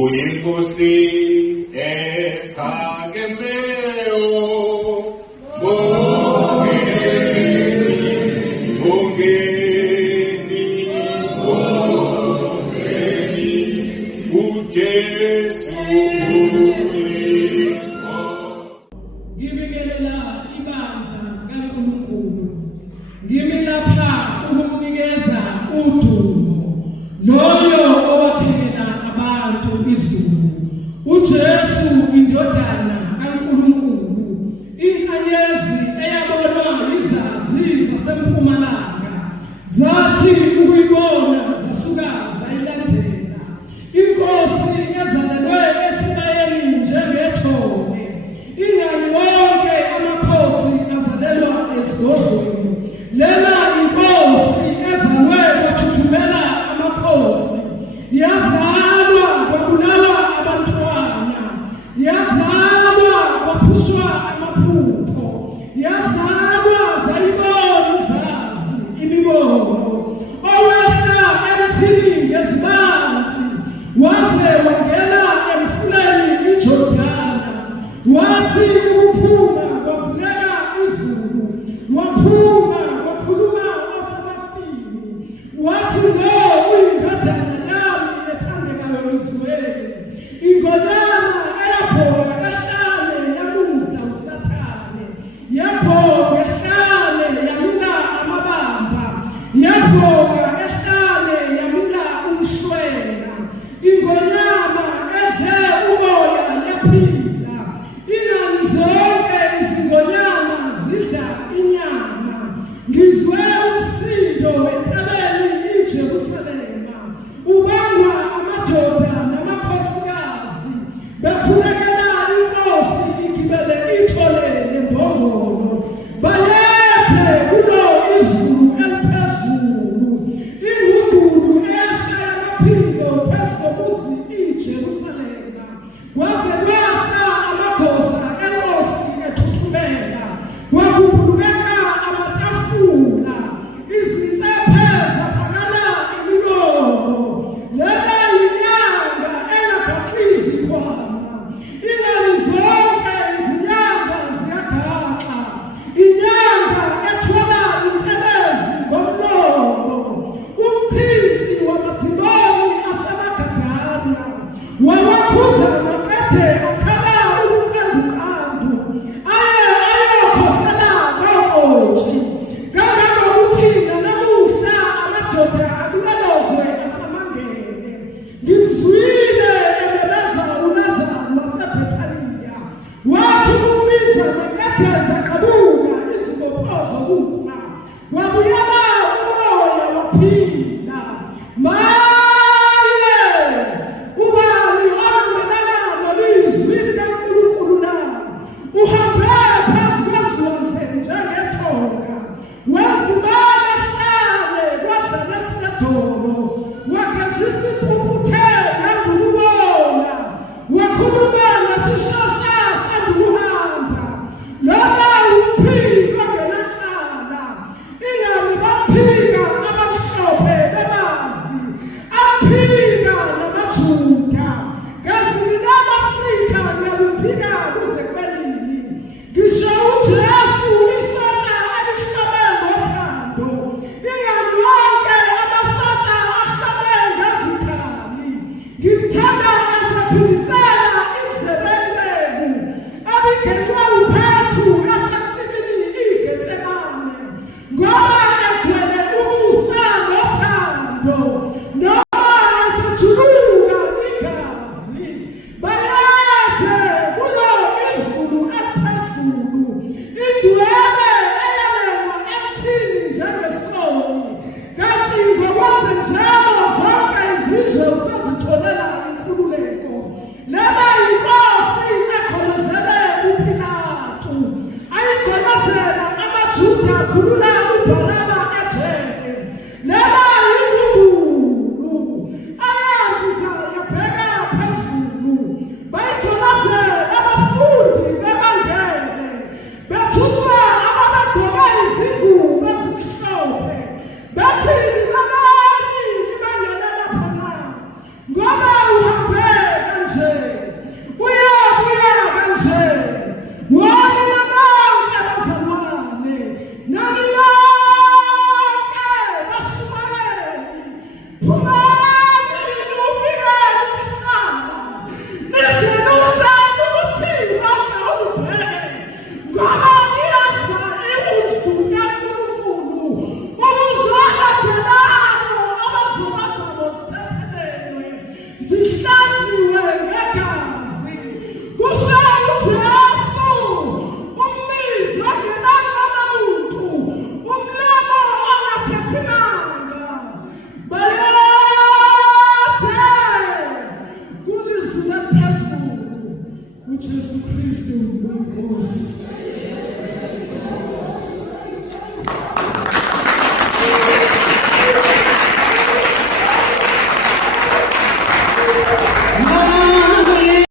Uyinkosi ephakemeyo, uJesu ngibingelela ibandla kaNkulunkulu, ngimi lapha ukumnikeza udumo loyo owathengela abantu izulu, uJesu indodana kaNkulunkulu, inkanyezi eyabonwa izazi zasempumalanga, zathi ukuyibona zasuka zayilandela, inkosi ezalelwe esibayeni njengethole, ingani wonke amakhosi azalelwa esigodlweni, lena inkosi ezalwe kwathuthumela amakhosi, yazalwa kwabulawa abantwana, yazalwa kwaphushwa amaphupho, yazalwa zayibona izazi imibono, owehla emthini ngezibanzi, waze wangena emfuleni iJordani, wathi ukuphuma kwavuleka izulu, waphuma wakhuluma wasebafini, wathi lo uyindodana yami ethandekayo izweni, ingonyama eyabhoka ehlane yamudla uSathane, yabhoka ehlane yamila amabamba, yabhoka ehlane yamila umshwela, ingonyama edle umoya yaphila, inani zonke izingonyama zidla inyama, ngizwe umsindo entabeni iJerusalema, ubangwa amadoda namakhosikazi, uJesu Kristu uyinkosi